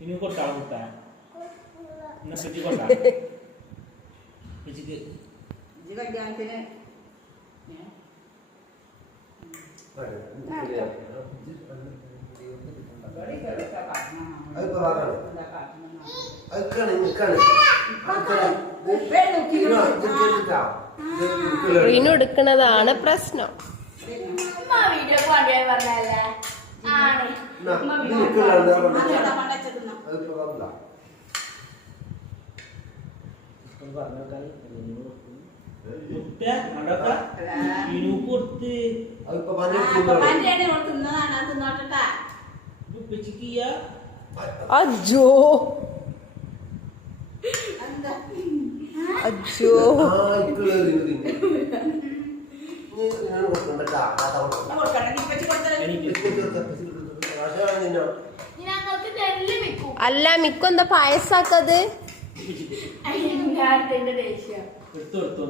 ഇനി കൊട്ടാള കുട്ടാ എന്നാ പറ്റി കൊട്ടാ ചേച്ചിക്ക് കല്യാണത്തിന് റീനു എടുക്കണതാണ് പ്രശ്നം. അജ്ജോ അജ്ജോ അല്ല മിക്കെന്താ പായസാക്കത് എടുത്തു